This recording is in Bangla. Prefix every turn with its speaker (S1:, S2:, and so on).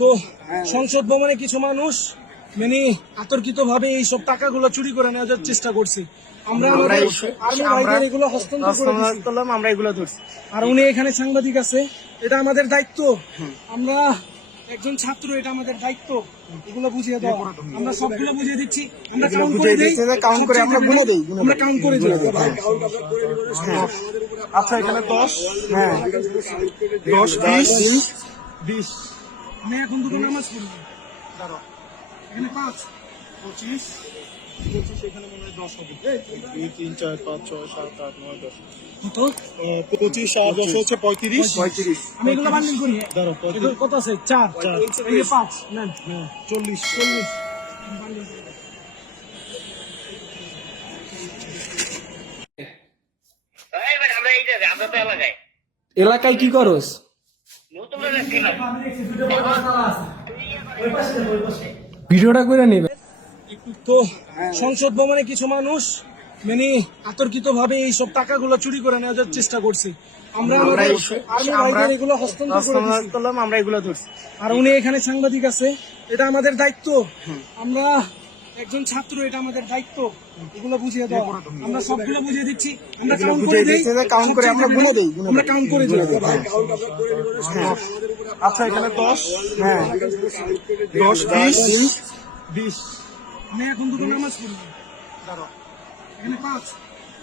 S1: তো সংসদ ভবনে কিছু মানুষ মানে আতর্কিত ভাবে এইসব গুলো চুরি করে নেওয়ার চেষ্টা করছি আর উনি এখানে সাংবাদিক আছে এটা আমাদের দায়িত্ব আমরা একজন ছাত্র এটা আমাদের দায়িত্ব এগুলো বুঝিয়ে দাও আমরা সবগুলো বুঝিয়ে দিচ্ছি আমরা কাউন্ট করে হ্যাঁ। আচ্ছা এখানে দশ হ্যাঁ 10 বিশ আমি এখন দুটো নামাজ এখানে পাঁচ পঁচিশ
S2: সাত হচ্ছে পঁয়ত্রিশ
S1: কত আছে চার পাঁচ
S2: হ্যাঁ। চল্লিশ চল্লিশ
S3: এলাকায় কি করস
S4: তো
S1: সংসদ ভবনে কিছু মানুষ মানে আতর্কিত ভাবে এইসব টাকা গুলো চুরি করে নেওয়ার চেষ্টা করছি আমরা এগুলো আমরা এগুলো আর উনি এখানে সাংবাদিক আছে এটা আমাদের দায়িত্ব আমরা একজন ছাত্র এটা আমাদের দায়িত্ব এগুলো বুঝিয়ে দাও আমরা সবগুলো বুঝিয়ে দিচ্ছি আমরা কাউন্ট করে দেই
S2: কাউন্ট করে আমরা বলে দেই
S1: আমরা কাউন্ট করে দেই আচ্ছা এখানে 10 হ্যাঁ 10 20 20 আমি এখন দুটো নামাজ পড়ব দাঁড়াও এখানে 5